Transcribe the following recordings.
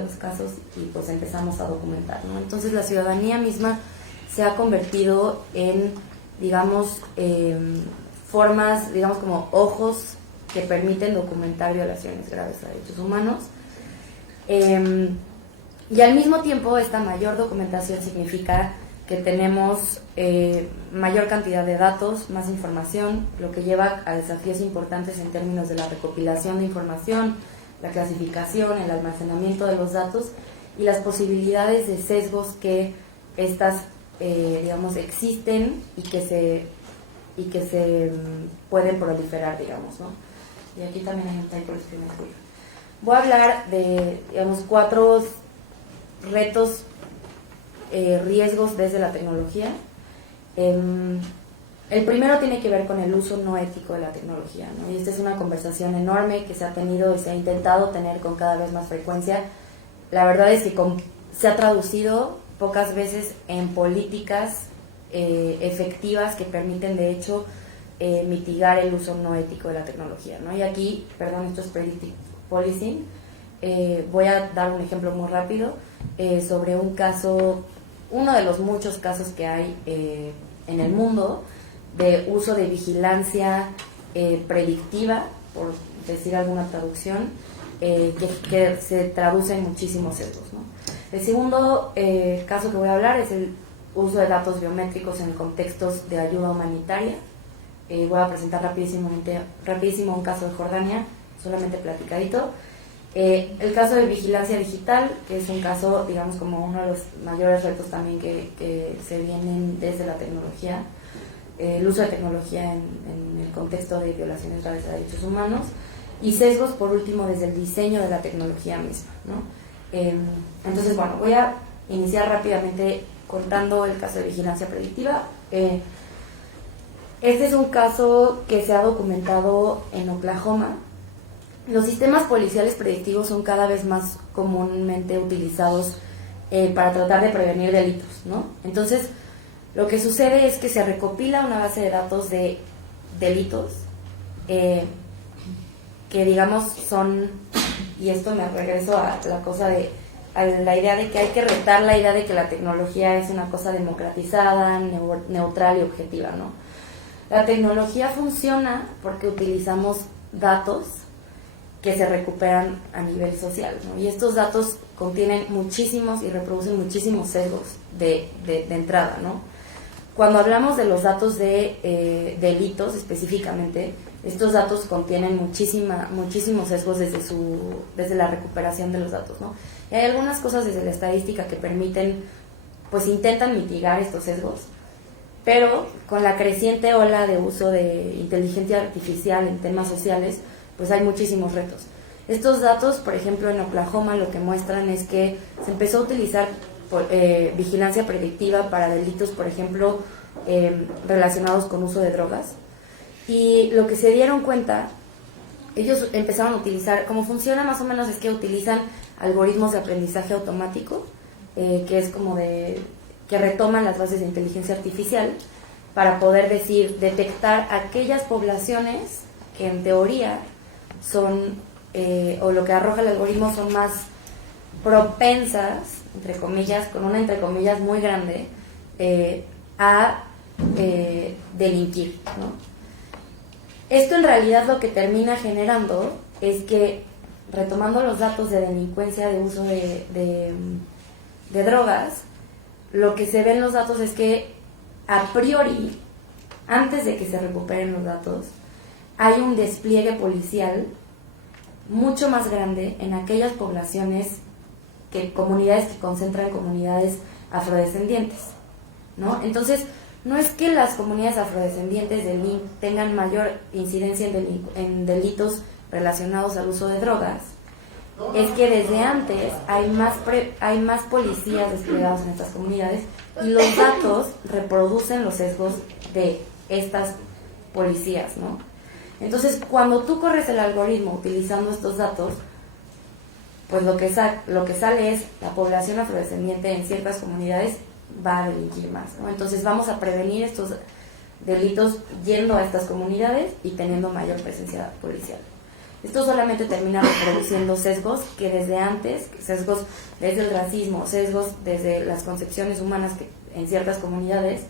de los casos y pues empezamos a documentar, ¿no? Entonces la ciudadanía misma se ha convertido en, digamos, formas, digamos, como ojos que permiten documentar violaciones graves a derechos humanos. Y al mismo tiempo esta mayor documentación significa que tenemos mayor cantidad de datos, más información, lo que lleva a desafíos importantes en términos de la recopilación de información, la clasificación, el almacenamiento de los datos y las posibilidades de sesgos que estas, digamos, existen y que se pueden proliferar, digamos, ¿no? Y aquí también hay un typo de primer curso. Voy a hablar de, digamos, 4 retos, riesgos desde la tecnología. El primero tiene que ver con el uso no ético de la tecnología, ¿no? Y esta es una conversación enorme que se ha tenido y se ha intentado tener con cada vez más frecuencia. La verdad es que se ha traducido pocas veces en políticas efectivas que permiten de hecho mitigar el uso no ético de la tecnología, ¿no? Y aquí, perdón, esto es predictive policing. Voy a dar un ejemplo muy rápido sobre un caso, uno de los muchos casos que hay en el mundo de uso de vigilancia predictiva, por decir alguna traducción, que se traduce en muchísimos sesgos, ¿no? El segundo caso que voy a hablar es el uso de datos biométricos en contextos de ayuda humanitaria. Voy a presentar rapidísimo un caso de Jordania, solamente platicadito. El caso de vigilancia digital, que es un caso, digamos, como uno de los mayores retos también que se vienen desde la tecnología, el uso de tecnología en el contexto de violaciones graves a derechos humanos, y sesgos, por último, desde el diseño de la tecnología misma, ¿no? Entonces, bueno, voy a iniciar rápidamente contando el caso de vigilancia predictiva. Este es un caso que se ha documentado en Oklahoma. Los sistemas policiales predictivos son cada vez más comúnmente utilizados para tratar de prevenir delitos, ¿no? Entonces, lo que sucede es que se recopila una base de datos de delitos que, digamos, son, y esto me regreso a la cosa de, a la idea de que hay que retar la idea de que la tecnología es una cosa democratizada, neutral y objetiva, ¿no? La tecnología funciona porque utilizamos datos que se recuperan a nivel social, ¿no? Y estos datos contienen muchísimos y reproducen muchísimos sesgos de entrada, ¿no? Cuando hablamos de los datos de delitos específicamente, estos datos contienen muchísimos sesgos desde la recuperación de los datos, ¿no? Y hay algunas cosas desde la estadística que permiten, pues intentan mitigar estos sesgos, pero con la creciente ola de uso de inteligencia artificial en temas sociales, pues hay muchísimos retos. Estos datos, por ejemplo, en Oklahoma lo que muestran es que se empezó a utilizar vigilancia predictiva para delitos, por ejemplo, relacionados con uso de drogas. Y lo que se dieron cuenta, ellos empezaron a utilizar, como funciona más o menos es que utilizan algoritmos de aprendizaje automático, que es como que retoman las bases de inteligencia artificial para poder detectar aquellas poblaciones que en teoría son, o lo que arroja el algoritmo, son más propensas, entre comillas, con una entre comillas muy grande, a delinquir, ¿no? Esto en realidad lo que termina generando es que, retomando los datos de delincuencia de uso de drogas, lo que se ve en los datos es que a priori, antes de que se recuperen los datos, hay un despliegue policial mucho más grande en aquellas poblaciones, comunidades que concentran comunidades afrodescendientes, ¿no? Entonces, no es que las comunidades afrodescendientes tengan mayor incidencia en delitos relacionados al uso de drogas, es que desde antes hay más policías desplegados en estas comunidades y los datos reproducen los sesgos de estas policías, ¿no? Entonces, cuando tú corres el algoritmo utilizando estos datos, pues lo que sale es la población afrodescendiente en ciertas comunidades va a delinquir más, ¿no? Entonces vamos a prevenir estos delitos yendo a estas comunidades y teniendo mayor presencia policial. Esto solamente termina reproduciendo sesgos que desde antes, sesgos desde el racismo, sesgos desde las concepciones humanas que en ciertas comunidades,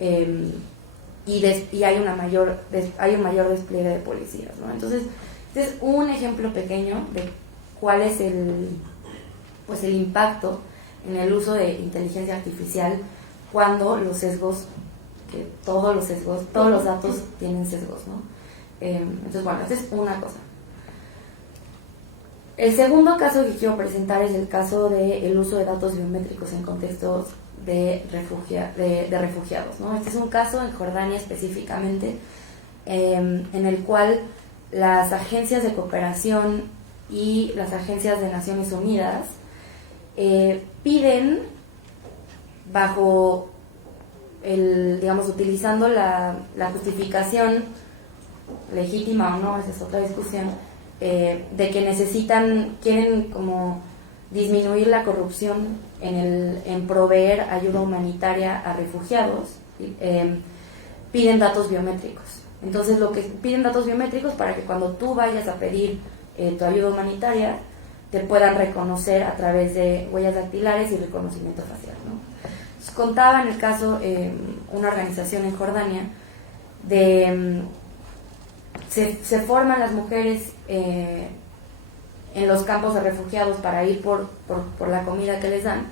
y hay un mayor despliegue de policías, ¿no? Entonces, este es un ejemplo pequeño de cuál es el impacto en el uso de inteligencia artificial cuando los sesgos, que todos los datos tienen sesgos, ¿no? Entonces, bueno, esta es una cosa. El segundo caso que quiero presentar es el caso del uso de datos biométricos en contextos de refugiados, ¿no? Este es un caso en Jordania específicamente, en el cual las agencias de cooperación y las agencias de Naciones Unidas piden, bajo utilizando la justificación legítima o no, esa es otra discusión, de que quieren como disminuir la corrupción en proveer ayuda humanitaria a refugiados, piden datos biométricos. Entonces piden datos biométricos para que cuando tú vayas a pedir tu ayuda humanitaria te puedan reconocer a través de huellas dactilares y reconocimiento facial, ¿no? Entonces, contaba en el caso una organización en Jordania se forman las mujeres en los campos de refugiados para ir por la comida que les dan,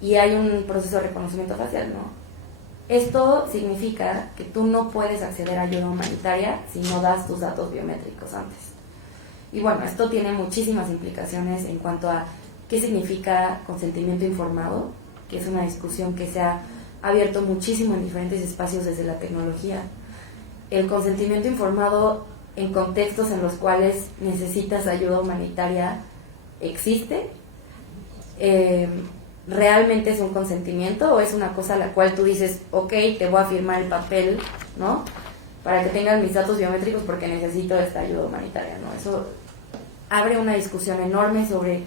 y hay un proceso de reconocimiento facial, ¿no? Esto significa que tú no puedes acceder a ayuda humanitaria si no das tus datos biométricos antes. Y bueno, esto tiene muchísimas implicaciones en cuanto a qué significa consentimiento informado, que es una discusión que se ha abierto muchísimo en diferentes espacios desde la tecnología. El consentimiento informado en contextos en los cuales necesitas ayuda humanitaria existe. ¿Realmente es un consentimiento o es una cosa a la cual tú dices, ok, te voy a firmar el papel, ¿no?, para que tengas mis datos biométricos porque necesito esta ayuda humanitaria, ¿no? Eso abre una discusión enorme sobre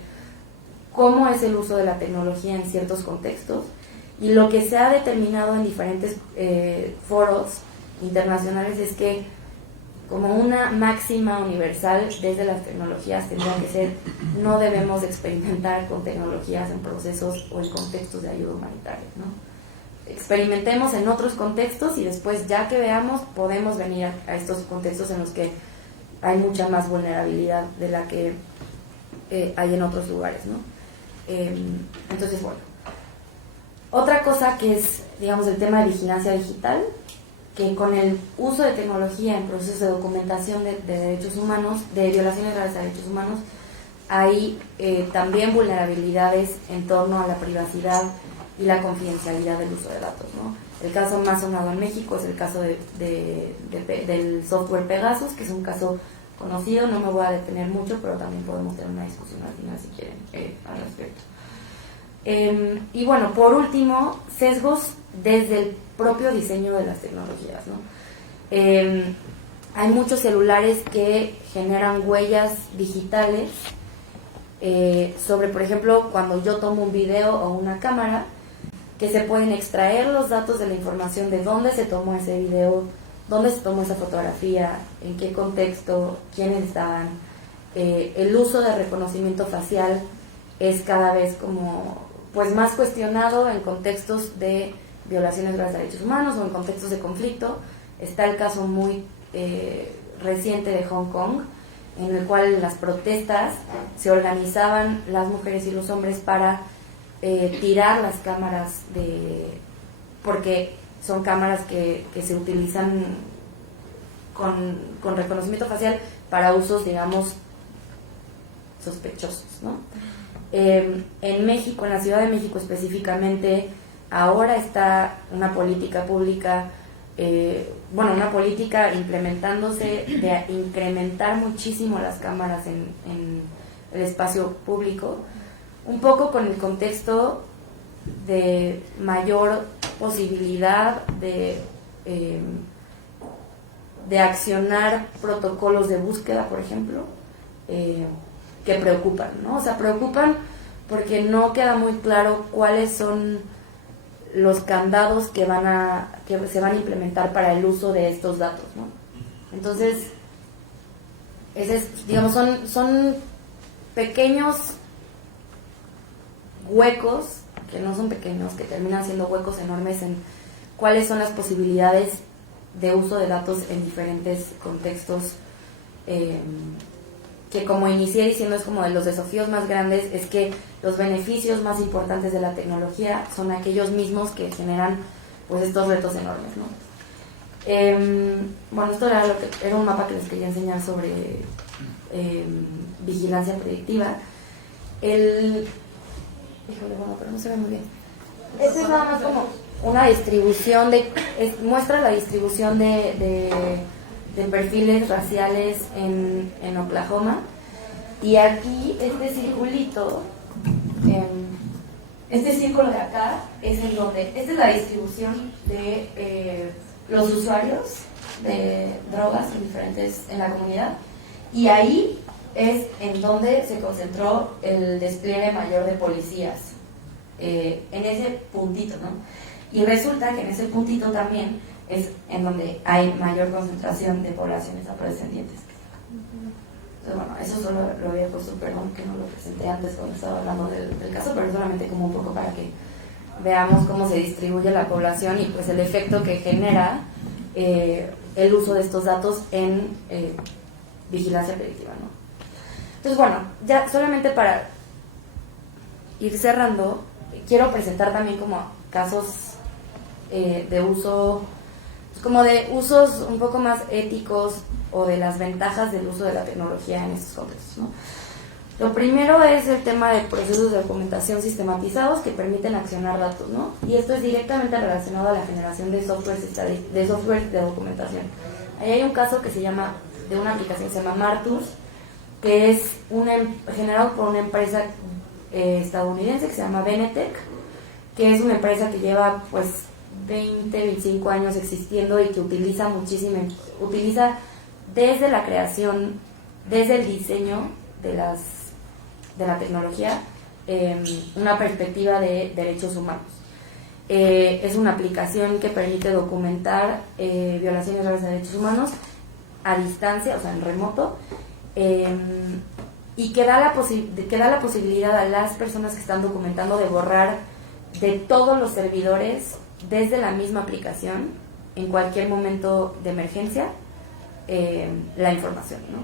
cómo es el uso de la tecnología en ciertos contextos, y lo que se ha determinado en diferentes foros internacionales es que como una máxima universal desde las tecnologías tendría que ser: no debemos experimentar con tecnologías en procesos o en contextos de ayuda humanitaria, ¿no? Experimentemos en otros contextos y después, ya que veamos, podemos venir a estos contextos en los que hay mucha más vulnerabilidad de la que hay en otros lugares, ¿no? Entonces, bueno, otra cosa que es, digamos, el tema de vigilancia digital, que con el uso de tecnología en procesos de documentación de derechos humanos, de violaciones graves a derechos humanos, hay también vulnerabilidades en torno a la privacidad y la confidencialidad del uso de datos, ¿no? El caso más sonado en México es el caso del software Pegasus, que es un caso conocido. No me voy a detener mucho, pero también podemos tener una discusión al final si quieren al respecto. Y bueno, por último, sesgos desde el propio diseño de las tecnologías, ¿no? Hay muchos celulares que generan huellas digitales sobre, por ejemplo, cuando yo tomo un video o una cámara, que se pueden extraer los datos de la información de dónde se tomó ese video, dónde se tomó esa fotografía, en qué contexto, quiénes estaban. El uso de reconocimiento facial es cada vez como pues más cuestionado en contextos de violaciones graves a derechos humanos o en contextos de conflicto. Está el caso muy reciente de Hong Kong, en el cual en las protestas se organizaban las mujeres y los hombres para tirar las cámaras porque son cámaras que se utilizan con reconocimiento facial para usos, digamos, sospechosos, ¿no? En México, en la Ciudad de México específicamente, ahora está una política pública, una política implementándose de incrementar muchísimo las cámaras en el espacio público, un poco con el contexto de mayor posibilidad de accionar protocolos de búsqueda, por ejemplo, que preocupan, ¿no? O sea, preocupan porque no queda muy claro cuáles son los candados que se van a implementar para el uso de estos datos, ¿no? Entonces, ese es, digamos, son pequeños huecos, que no son pequeños, que terminan siendo huecos enormes en cuáles son las posibilidades de uso de datos en diferentes contextos, que como inicié diciendo es como de los desafíos más grandes, es que los beneficios más importantes de la tecnología son aquellos mismos que generan pues estos retos enormes, ¿no? Bueno, esto era un mapa que les quería enseñar sobre vigilancia predictiva. Híjole, bueno, pero no se ve muy bien. Este es nada más como una distribución muestra la distribución de perfiles raciales en Oklahoma, y aquí este circulito, este círculo de acá es en donde, esta es la distribución de los usuarios de drogas en la comunidad, y ahí es en donde se concentró el despliegue mayor de policías, en ese puntito, ¿no? Y resulta que en ese puntito también es en donde hay mayor concentración de poblaciones afrodescendientes. Entonces, bueno, eso solo lo había puesto, perdón que no lo presenté antes cuando estaba hablando del caso, pero solamente como un poco para que veamos cómo se distribuye la población y pues el efecto que genera el uso de estos datos en vigilancia predictiva, ¿no? Entonces, bueno, ya solamente para ir cerrando, quiero presentar también como casos de uso, como de usos un poco más éticos o de las ventajas del uso de la tecnología en estos contextos, ¿no? Lo primero es el tema de procesos de documentación sistematizados que permiten accionar datos, ¿no? Y esto es directamente relacionado a la generación de software de documentación. Ahí hay un caso que se llama, de una aplicación que se llama Martus, que es generado por una empresa estadounidense que se llama Benetech, que es una empresa que lleva pues 25 años existiendo y que utiliza desde la creación, desde el diseño de la tecnología, una perspectiva de derechos humanos. Es una aplicación que permite documentar violaciones graves de derechos humanos a distancia, o sea, en remoto, y que da la posibilidad a las personas que están documentando de borrar de todos los servidores desde la misma aplicación en cualquier momento de emergencia la información, ¿no?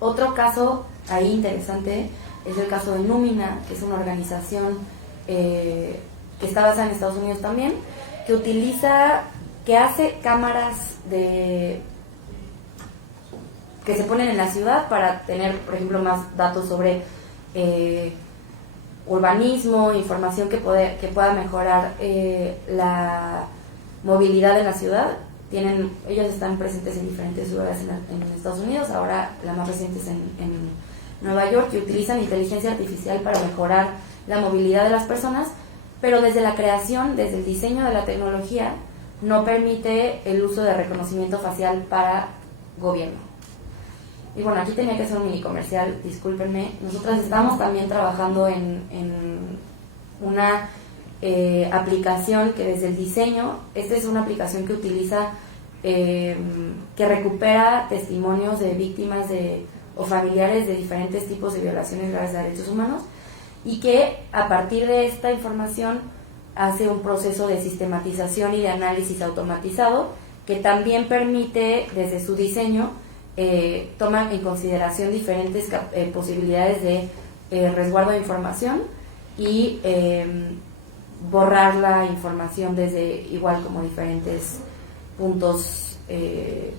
Otro caso ahí interesante es el caso de Numina, que es una organización que está basada en Estados Unidos también, que hace cámaras que se ponen en la ciudad para tener, por ejemplo, más datos sobre urbanismo, información que pueda mejorar la movilidad en la ciudad. Ellos están presentes en diferentes lugares en Estados Unidos, ahora la más reciente es en Nueva York, que utilizan inteligencia artificial para mejorar la movilidad de las personas, pero desde la creación, desde el diseño de la tecnología, no permite el uso de reconocimiento facial para gobierno. Y bueno, aquí tenía que hacer un mini comercial, discúlpenme. Nosotras estamos también trabajando en una aplicación que desde el diseño, esta es una aplicación que utiliza, que recupera testimonios de víctimas o familiares de diferentes tipos de violaciones graves de derechos humanos, y que a partir de esta información hace un proceso de sistematización y de análisis automatizado que también permite, desde su diseño, tomar en consideración diferentes posibilidades de resguardo de información y borrar la información desde igual como diferentes puntos de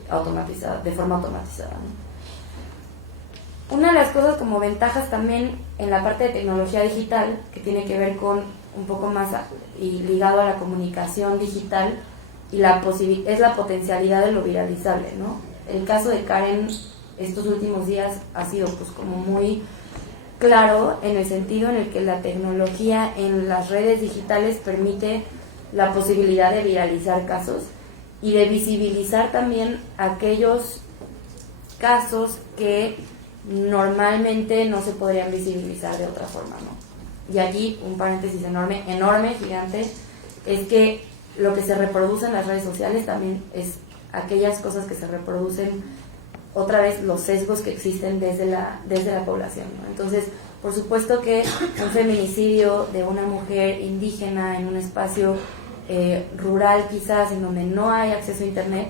forma automatizada, ¿no? Una de las cosas como ventajas también en la parte de tecnología digital, que tiene que ver con un poco más y ligado a la comunicación digital, es la potencialidad de lo viralizable, ¿no? El caso de Karen estos últimos días ha sido pues como muy claro en el sentido en el que la tecnología en las redes digitales permite la posibilidad de viralizar casos y de visibilizar también aquellos casos que normalmente no se podrían visibilizar de otra forma, ¿no? Y aquí un paréntesis enorme, gigante, es que lo que se reproduce en las redes sociales también es aquellas cosas que se reproducen otra vez los sesgos que existen desde la población, ¿no? Entonces, por supuesto que un feminicidio de una mujer indígena en un espacio rural quizás, en donde no hay acceso a internet,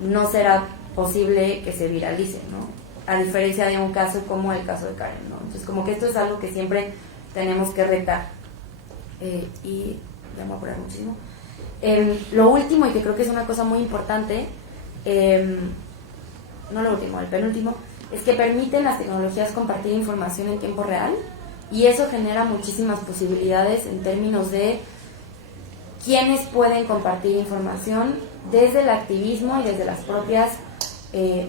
no será posible que se viralice, ¿no? A diferencia de un caso como el caso de Karen, ¿no? Entonces, como que esto es algo que siempre tenemos que retar. Y ya me voy a apurar muchísimo. Lo último, y que creo que es una cosa muy importante, no lo último, el penúltimo, es que permiten las tecnologías compartir información en tiempo real, y eso genera muchísimas posibilidades en términos de quiénes pueden compartir información desde el activismo y desde las propias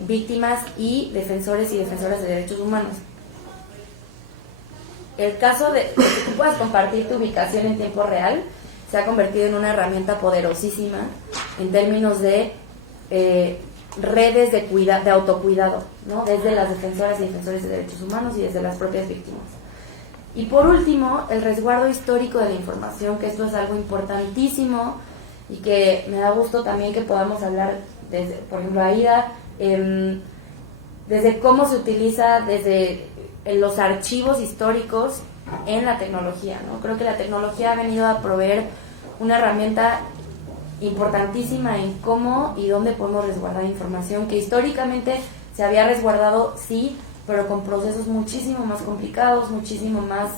víctimas y defensores y defensoras de derechos humanos. El caso de que tú puedas compartir tu ubicación en tiempo real se ha convertido en una herramienta poderosísima en términos de redes de autocuidado, ¿no? Desde las defensoras y defensores de derechos humanos y desde las propias víctimas. Y por último, el resguardo histórico de la información, que esto es algo importantísimo y que me da gusto también que podamos hablar, desde, por ejemplo, Aida, desde cómo se utiliza desde los archivos históricos en la tecnología, ¿no? Creo que la tecnología ha venido a proveer una herramienta importantísima en cómo y dónde podemos resguardar información que históricamente se había resguardado, sí, pero con procesos muchísimo más complicados, muchísimo más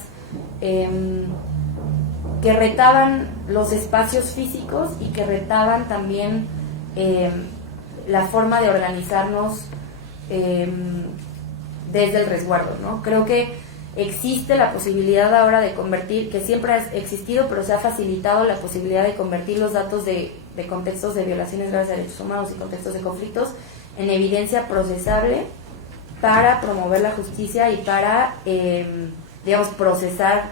que retaban los espacios físicos y que retaban también la forma de organizarnos desde el resguardo, ¿no? Creo que existe la posibilidad ahora de convertir, que siempre ha existido, pero se ha facilitado la posibilidad de convertir los datos de contextos de violaciones graves de derechos humanos y contextos de conflictos en evidencia procesable para promover la justicia y para, digamos, procesar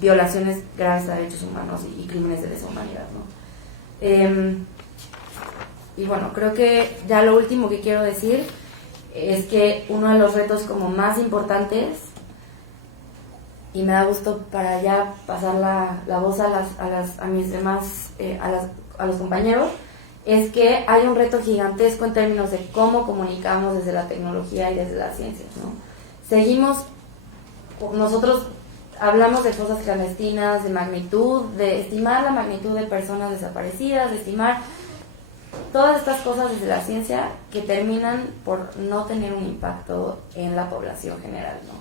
violaciones graves de derechos humanos y crímenes de lesa humanidad, ¿no? Y bueno, creo que ya lo último que quiero decir es que uno de los retos como más importantes, y me da gusto para ya pasar la voz a mis demás, a los compañeros, es que hay un reto gigantesco en términos de cómo comunicamos desde la tecnología y desde las ciencias, ¿no? Nosotros hablamos de fosas clandestinas, de magnitud, de estimar la magnitud de personas desaparecidas, de estimar todas estas cosas desde la ciencia que terminan por no tener un impacto en la población general, ¿no?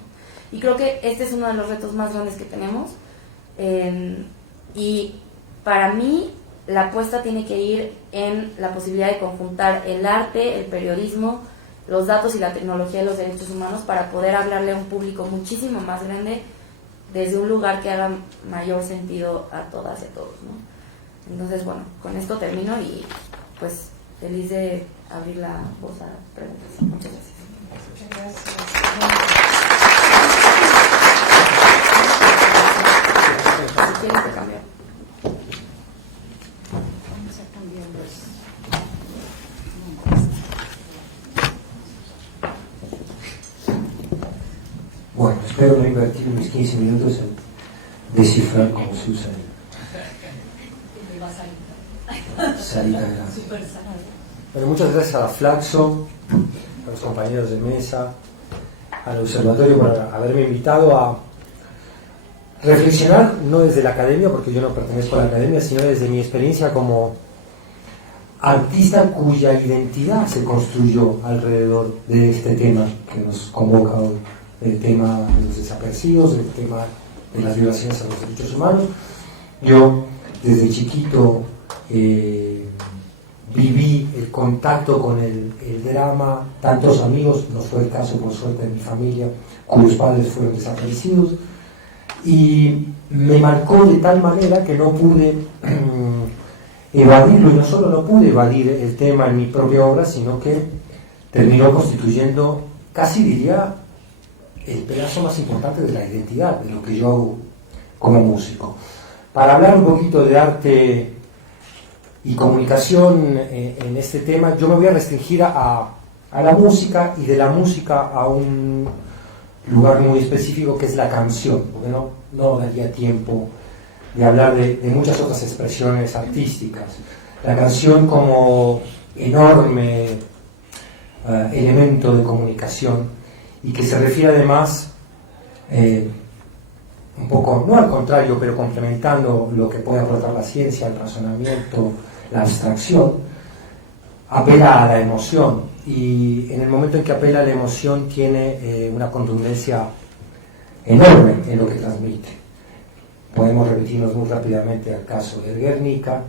Y creo que este es uno de los retos más grandes que tenemos, y para mí la apuesta tiene que ir en la posibilidad de conjuntar el arte, el periodismo, los datos y la tecnología de los derechos humanos para poder hablarle a un público muchísimo más grande desde un lugar que haga mayor sentido a todas y a todos, ¿no? Entonces, bueno, con esto termino y pues feliz de abrir la voz a preguntas. Muchas gracias. Muchas gracias. Si quieres te cambio. Vamos a cambiar los... Bueno, espero no invertir mis 15 minutos en descifrar cómo se usa salida de la... Bueno, muchas gracias a Flaxo, a los compañeros de mesa, al observatorio por haberme invitado a reflexionar, no desde la academia, porque yo no pertenezco a la academia, sino desde mi experiencia como artista cuya identidad se construyó alrededor de este tema que nos convoca hoy, el tema de los desaparecidos, el tema de las violaciones a los derechos humanos. Yo desde chiquito viví el contacto con el drama, tantos amigos, no fue el caso por suerte de mi familia, cuyos padres fueron desaparecidos, y me marcó de tal manera que no pude evadirlo, y no solo no pude evadir el tema en mi propia obra, sino que terminó constituyendo, casi diría, el pedazo más importante de la identidad, de lo que yo hago como músico. Para hablar un poquito de arte y comunicación en este tema, yo me voy a restringir a la música, y de la música a un lugar muy específico que es la canción, porque no daría tiempo de hablar de muchas otras expresiones artísticas. La canción como enorme elemento de comunicación y que se refiere además un poco, no al contrario, pero complementando lo que puede aportar la ciencia, el razonamiento, la abstracción, apela a la emoción, y en el momento en que apela a la emoción tiene una contundencia enorme en lo que transmite. Podemos repetirnos muy rápidamente al caso de Guernica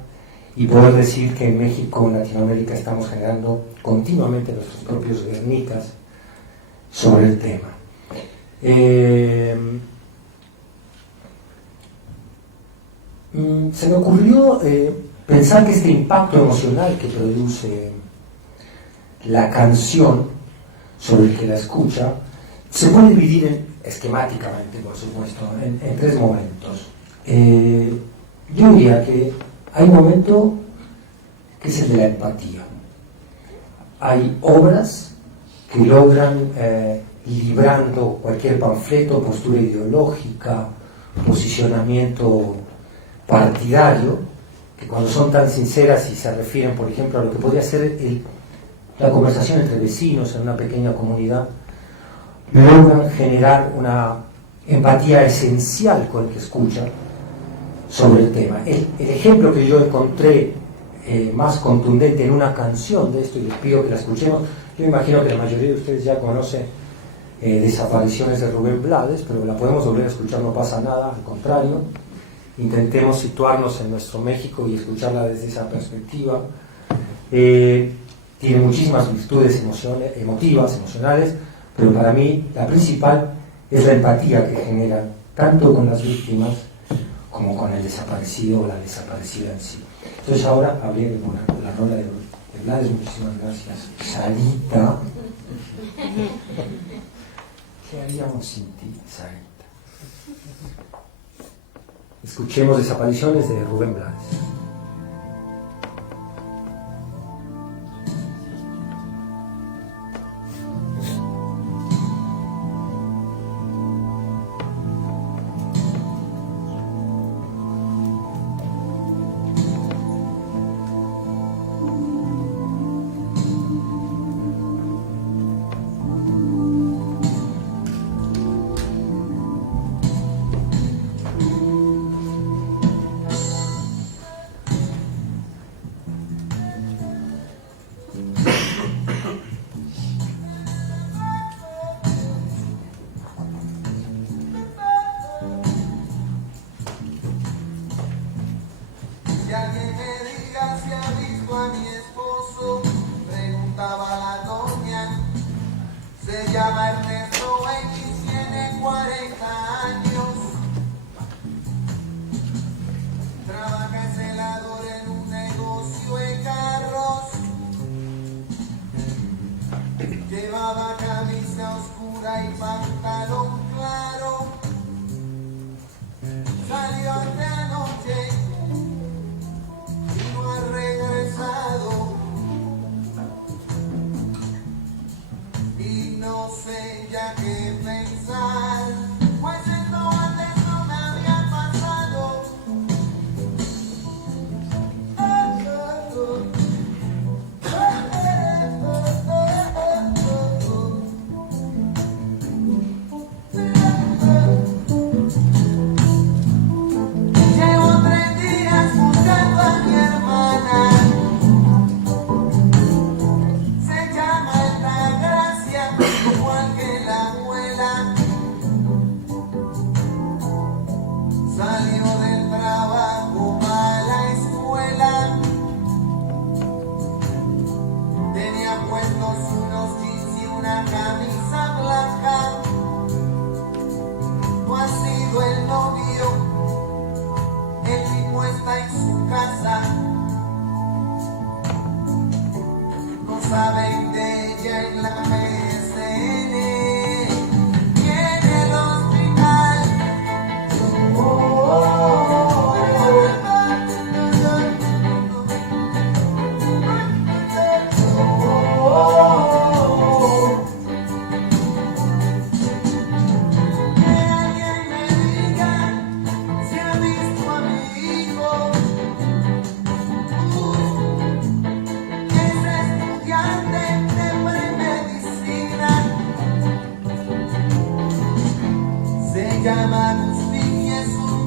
y poder decir que en México, en Latinoamérica, estamos generando continuamente nuestros propios Guernicas sobre el tema. Se me ocurrió pensar que este impacto emocional que produce la canción sobre el que la escucha se puede dividir esquemáticamente, por supuesto, en tres momentos. Yo diría que hay un momento que es el de la empatía. Hay obras que logran, librando cualquier panfleto, postura ideológica, posicionamiento partidario, que cuando son tan sinceras y se refieren, por ejemplo, a lo que podría ser la conversación entre vecinos en una pequeña comunidad, logran generar una empatía esencial con el que escucha sobre el tema. El ejemplo que yo encontré más contundente en una canción de esto, y les pido que la escuchemos, yo imagino que la mayoría de ustedes ya conocen Desapariciones de Rubén Blades, pero la podemos volver a escuchar, no pasa nada, al contrario, intentemos situarnos en nuestro México y escucharla desde esa perspectiva. Tiene muchísimas virtudes emotivas, emocionales, pero para mí la principal es la empatía que genera tanto con las víctimas como con el desaparecido o la desaparecida en sí. Entonces ahora hablé por la rola de Blades. Muchísimas gracias, Sarita. ¿Qué haríamos sin ti, Sarita? Escuchemos Desapariciones de Rubén Blades.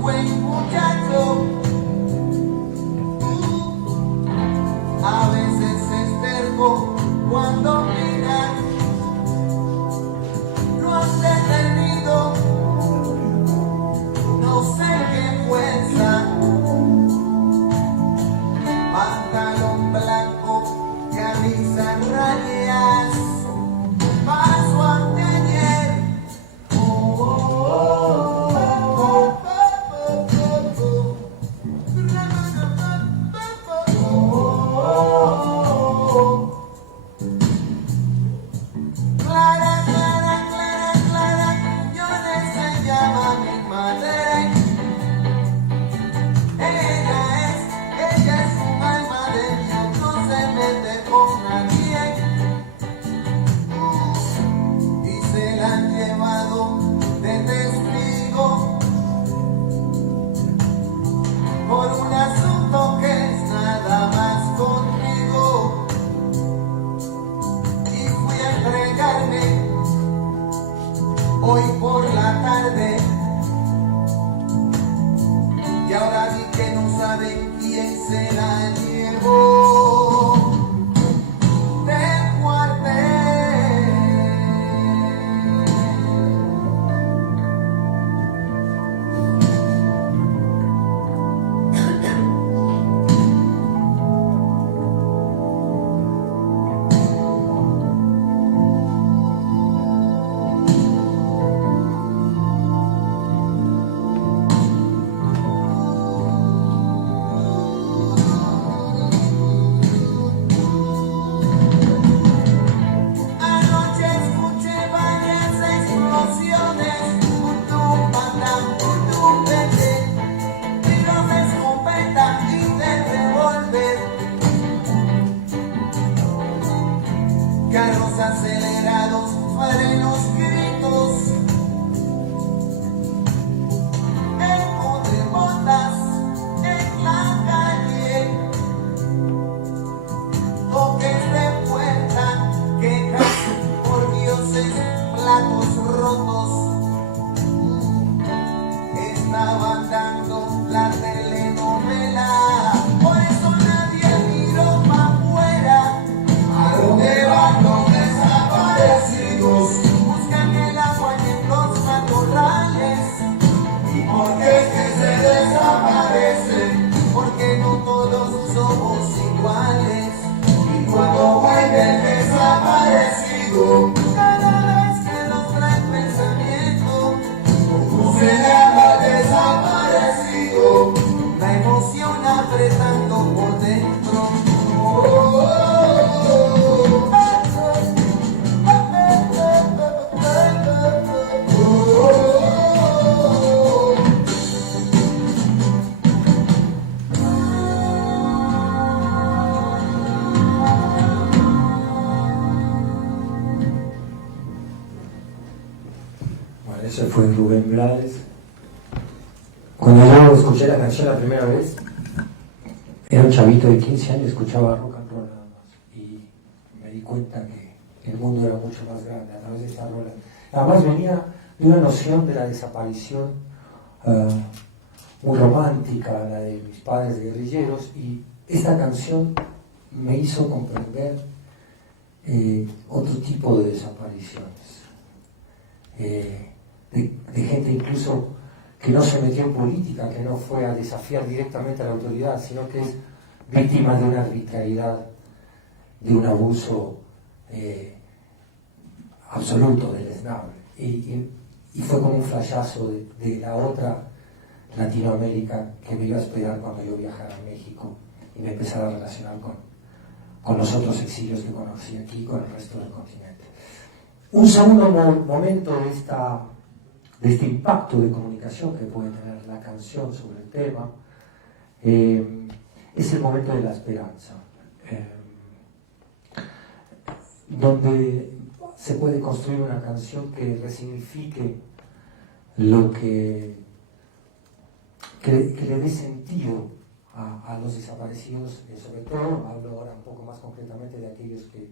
buen muchacho. A veces es terco cuando miran, lo han detenido, no sé qué fuerza. Pantalón blanco, camisa rayas, paso anteayer. Clara, Clara, Clara, Clara, Quiñones se llama mi madre. Ella es un alma de Dios, no se mete con nadie. Y se la han llevado de testigo por un asunto que es nada más conmigo. Y fui a entregarme hoy por la tarde. Y ahora vi que no saben quién se la llevó del cuartel. Anoche escuché varias explosiones, putum, patam, putum, vete, tiros de escopeta y de revólver, carros acelerados, frenos, gritos, eco de botas en la calle, toques de puerta, quejas por dioses, platos rotos. Estaban dando la telenovela, por eso nadie miró para afuera. ¿A dónde van los desaparecidos? Buscan el agua en los matorrales. ¿Y por qué es que se desaparecen? Porque no todos somos iguales. Y cuando vuelve el desaparecido, cada vez que nos trae pensamiento, ¿cómo se llama al desaparecido? La emoción apretando por dentro. Bueno, ese fue Rubén Blades. Cuando yo escuché la canción la primera vez, era un chavito de 15 años, escuchaba rock and roll nada más. Y me di cuenta que el mundo era mucho más grande a través de esta rola. Además venía de una noción de la desaparición muy romántica, la de mis padres guerrilleros, y esta canción me hizo comprender otro tipo de desapariciones. De gente incluso que no se metió en política, que no fue a desafiar directamente a la autoridad, sino que es víctima de una arbitrariedad, de un abuso absoluto, deleznable. Y fue como un flashazo de la otra Latinoamérica que me iba a esperar cuando yo viajara a México y me empezara a relacionar con los otros exilios que conocí aquí, con el resto del continente. Un segundo momento de este impacto de comunicación que puede tener la canción sobre el tema es el momento de la esperanza, donde se puede construir una canción que resignifique lo que le dé sentido a los desaparecidos, sobre todo hablo ahora un poco más concretamente de aquellos que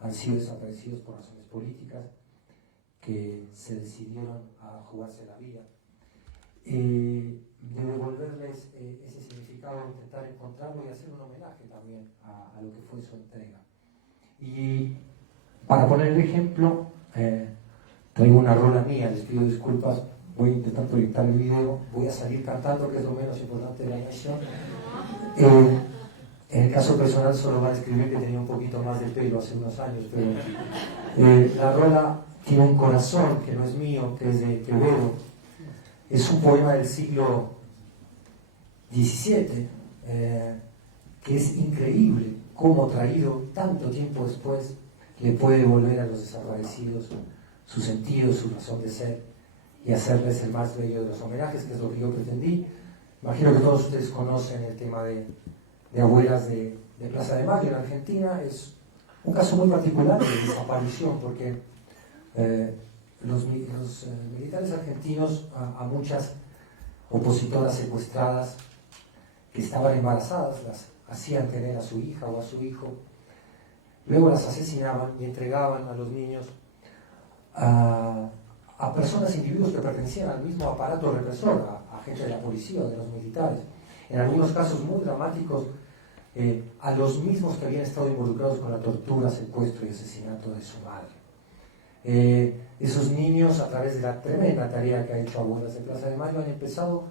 han sido desaparecidos por razones políticas, que se decidieron a jugarse la vida. buscado intentar encontrarlo y hacer un homenaje también a lo que fue su entrega. Y para poner el ejemplo, traigo una rola mía, les pido disculpas, voy a intentar proyectar el video, voy a salir cantando, que es lo menos importante de la canción. En el caso personal solo va a describir que tenía un poquito más de pelo hace unos años, pero la rola tiene un corazón que no es mío, que es de Quevedo. Es un poema del siglo XVII, que es increíble cómo traído tanto tiempo después le puede devolver a los desaparecidos su sentido, su razón de ser y hacerles el más bello de los homenajes, que es lo que yo pretendí. Imagino que todos ustedes conocen el tema de Abuelas de Plaza de Mayo en Argentina. Es un caso muy particular de desaparición, porque los militares argentinos a muchas opositoras secuestradas que estaban embarazadas las hacían tener a su hija o a su hijo, luego las asesinaban y entregaban a los niños a personas, individuos que pertenecían al mismo aparato represor, a gente de la policía o de los militares. En algunos casos muy dramáticos, a los mismos que habían estado involucrados con la tortura, secuestro y asesinato de su madre. Esos niños, a través de la tremenda tarea que ha hecho Abuelas de Plaza de Mayo, han empezado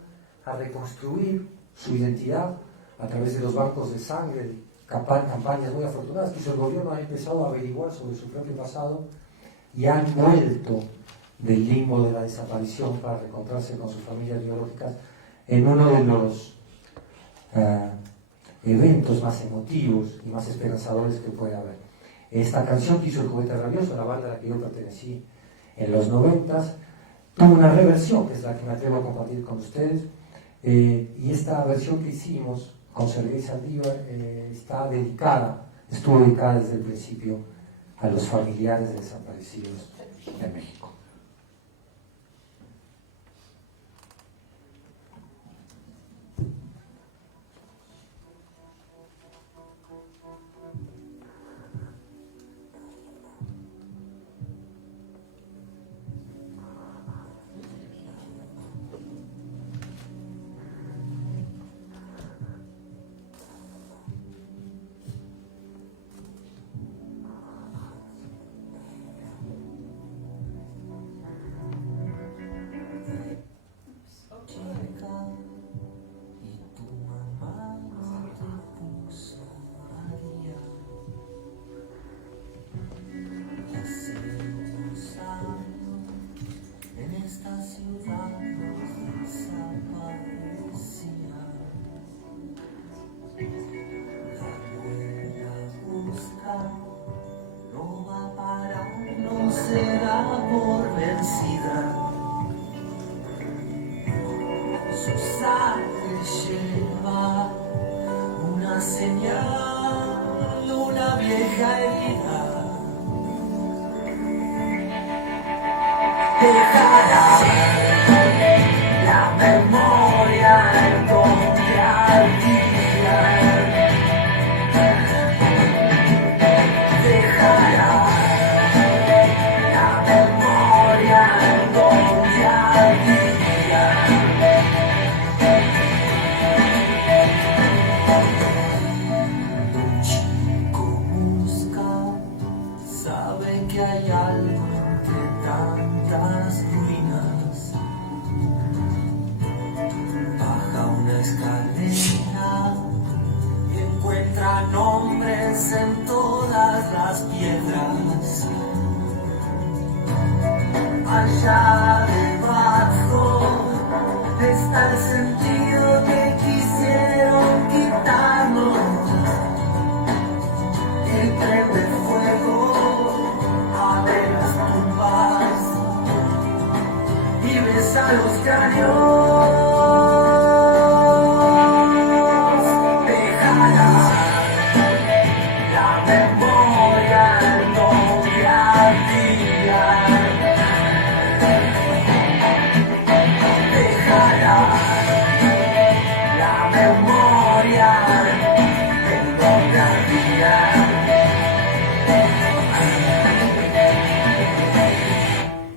a reconstruir su identidad a través de los bancos de sangre, campañas muy afortunadas que hizo el gobierno. Han empezado a averiguar sobre su propio pasado y han vuelto del limbo de la desaparición para reencontrarse con sus familias biológicas en uno de los eventos más emotivos y más esperanzadores que puede haber. Esta canción que hizo el Juguete Rabioso, la banda a la que yo pertenecí en los 90s, tuvo una reversión, que es la que me atrevo a compartir con ustedes, y esta versión que hicimos con Sergei Saldívar estuvo dedicada desde el principio a los familiares de desaparecidos de México. Allá debajo está el sentido que quisieron quitarnos. El tren de fuego abre las tumbas y besa los cráneos.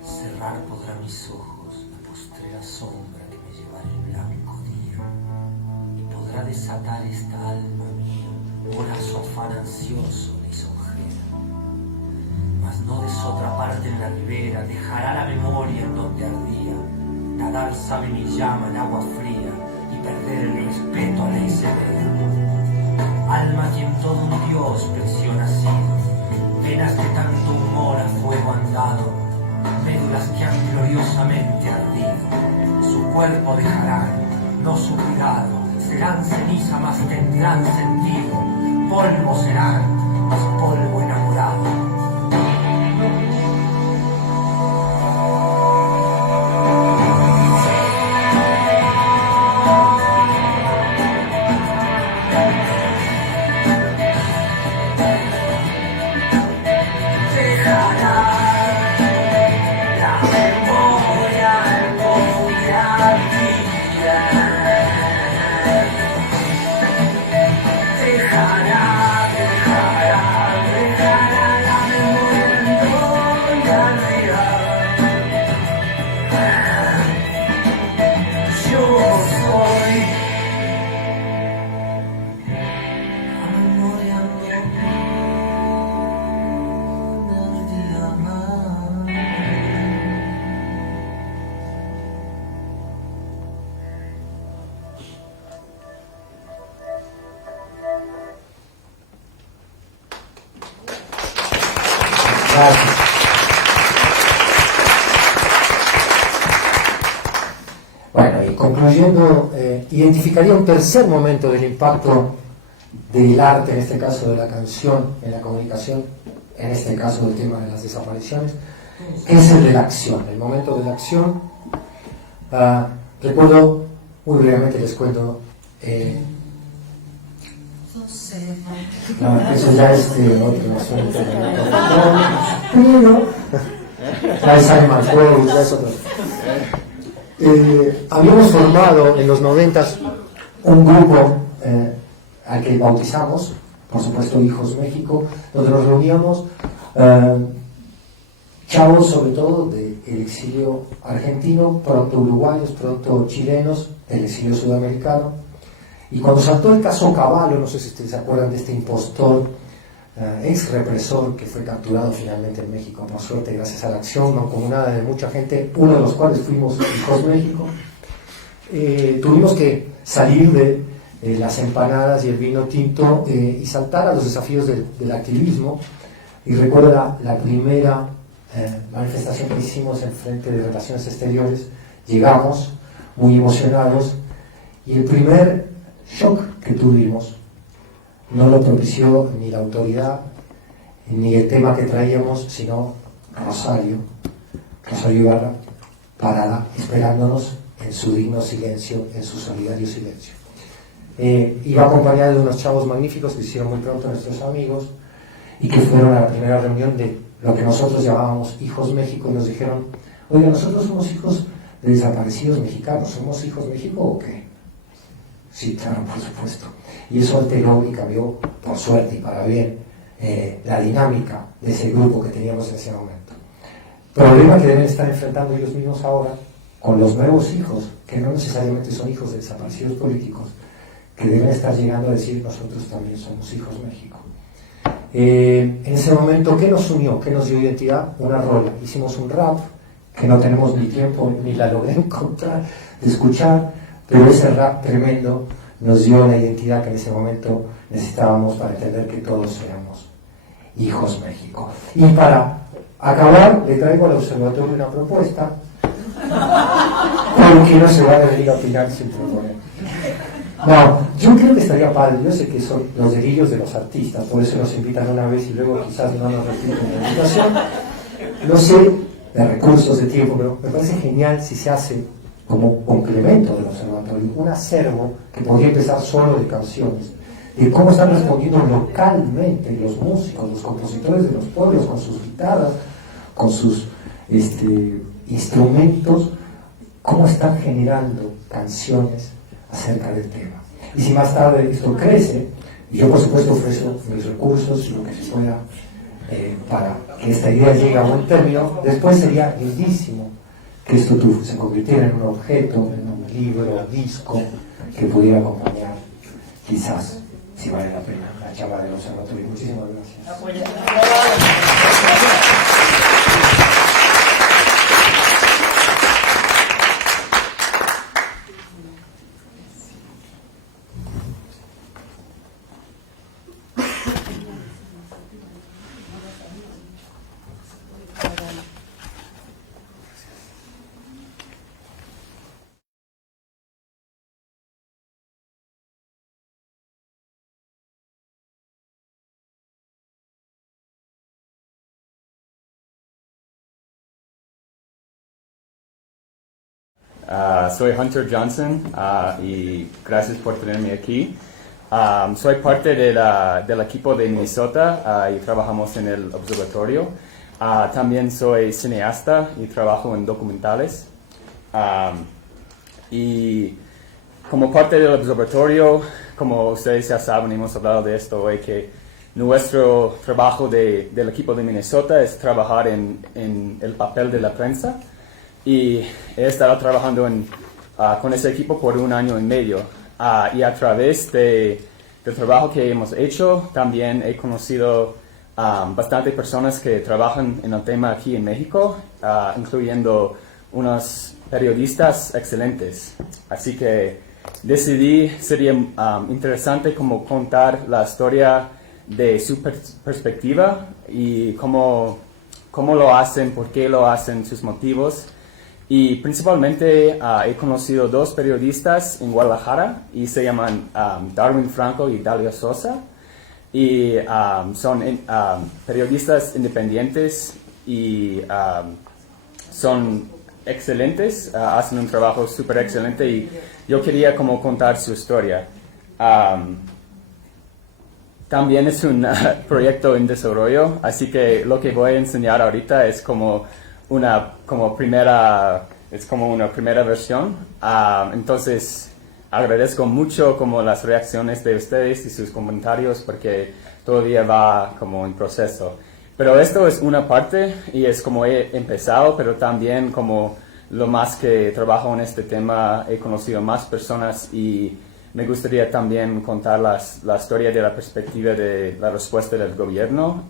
Cerrar podrá mis ojos la postrera sombra que me lleva el blanco. desatar esta alma mía, ora su afán ansioso lisonjera. Mas no des otra parte en la ribera, dejará la memoria en donde ardía, nadar sabe mi llama en agua fría y perder el respeto a ley severa. Alma quien todo un dios presión ha sido, venas de tanto humor a fuego han dado, médulas que han gloriosamente ardido, su cuerpo dejarán, no su cuidado, serán ceniza mas tendrán sentido, polvo serán, mas polvo enamorado. Gracias. Bueno, y concluyendo, identificaría un tercer momento del impacto del arte, en este caso de la canción, en la comunicación, en este caso del tema de las desapariciones, que es el de la acción, el momento de la acción. Recuerdo, muy brevemente les cuento, no, eso ya es otro asunto, pero ya es Animal Juego, ya es otro. Habíamos formado en los 90s un grupo al que bautizamos, por supuesto Hijos México, donde nos reuníamos chavos sobre todo del exilio argentino, pronto uruguayos, pronto chilenos, del exilio sudamericano. Y cuando saltó el caso Cavallo, no sé si ustedes se acuerdan de este impostor, ex represor que fue capturado finalmente en México, por suerte gracias a la acción mancomunada de mucha gente, uno de los cuales fuimos Hijos México, tuvimos que salir de las empanadas y el vino tinto y saltar a los desafíos del activismo. Y recuerdo la primera manifestación que hicimos en frente de Relaciones Exteriores, llegamos muy emocionados y el primer shock que tuvimos no lo propició ni la autoridad ni el tema que traíamos, sino Rosario Ibarra, parada, esperándonos en su digno silencio, en su solidario silencio. Iba acompañada de unos chavos magníficos que hicieron muy pronto nuestros amigos y que fueron a la primera reunión de lo que nosotros llamábamos Hijos México y nos dijeron: oiga, nosotros somos hijos de desaparecidos mexicanos, ¿somos Hijos México o qué? Sí, claro, por supuesto. Y eso alteró y cambió, por suerte y para bien, la dinámica de ese grupo que teníamos en ese momento. Problema que deben estar enfrentando ellos mismos ahora con los nuevos hijos, que no necesariamente son hijos de desaparecidos políticos, que deben estar llegando a decir: nosotros también somos Hijos México. En ese momento, ¿qué nos unió? ¿Qué nos dio identidad? Una rola. Hicimos un rap que no tenemos ni tiempo ni la logré encontrar de escuchar, pero ese rap tremendo nos dio la identidad que en ese momento necesitábamos para entender que todos éramos Hijos México. Y para acabar, le traigo al observatorio una propuesta, porque no se va a venir a opinar sin proponer. No, yo creo que estaría padre. Yo sé que son los delirios de los artistas, por eso nos invitan una vez y luego quizás no nos repiten la invitación. No sé de recursos, de tiempo, pero me parece genial si se hace como complemento del observatorio un acervo que podría empezar solo de canciones, de cómo están respondiendo localmente los músicos, los compositores de los pueblos, con sus guitarras, con sus instrumentos, cómo están generando canciones acerca del tema. Y si más tarde esto crece, y yo por supuesto ofrezco mis recursos y lo que se pueda para que esta idea llegue a buen término, después sería lindísimo que esto se convirtiera en un objeto, en un libro, disco, que pudiera acompañar quizás si vale la pena la charla del observatorio. Muchísimas gracias. Soy Hunter Johnson y gracias por tenerme aquí. Soy parte del equipo de Minnesota y trabajamos en el observatorio. También soy cineasta y trabajo en documentales. Y como parte del observatorio, como ustedes ya saben, hemos hablado de esto hoy, que nuestro trabajo del equipo de Minnesota es trabajar en el papel de la prensa. Y he estado trabajando con ese equipo por 1 año y medio. Y a través del trabajo que hemos hecho, también he conocido bastantes personas que trabajan en el tema aquí en México, incluyendo unos periodistas excelentes. Así que decidí, sería interesante como contar la historia de su perspectiva y cómo lo hacen, por qué lo hacen, sus motivos. Y principalmente he conocido 2 periodistas en Guadalajara y se llaman Darwin Franco y Dalia Sosa. Y son periodistas independientes y son excelentes, hacen un trabajo súper excelente y yo quería como contar su historia. También es un proyecto en desarrollo, así que lo que voy a enseñar ahorita es como una primera versión. Entonces agradezco mucho como las reacciones de ustedes y sus comentarios porque todavía va como en proceso. Pero esto es una parte y es como he empezado, pero también como lo más que trabajo en este tema he conocido más personas y me gustaría también contar la historia de la perspectiva de la respuesta del gobierno.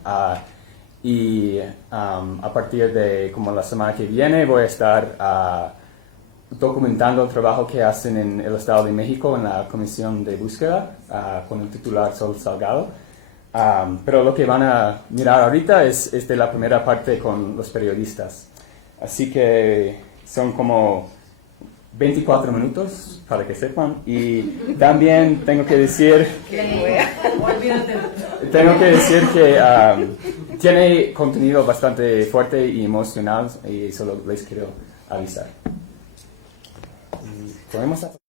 Y a partir de como la semana que viene voy a estar documentando el trabajo que hacen en el Estado de México en la Comisión de Búsqueda con el titular Sol Salgado. Pero lo que van a mirar ahorita es de la primera parte con los periodistas. Así que son como 24 minutos para que sepan. Y también tengo que decir que tiene contenido bastante fuerte y emocional y solo les quiero avisar. ¿Podemos hacer?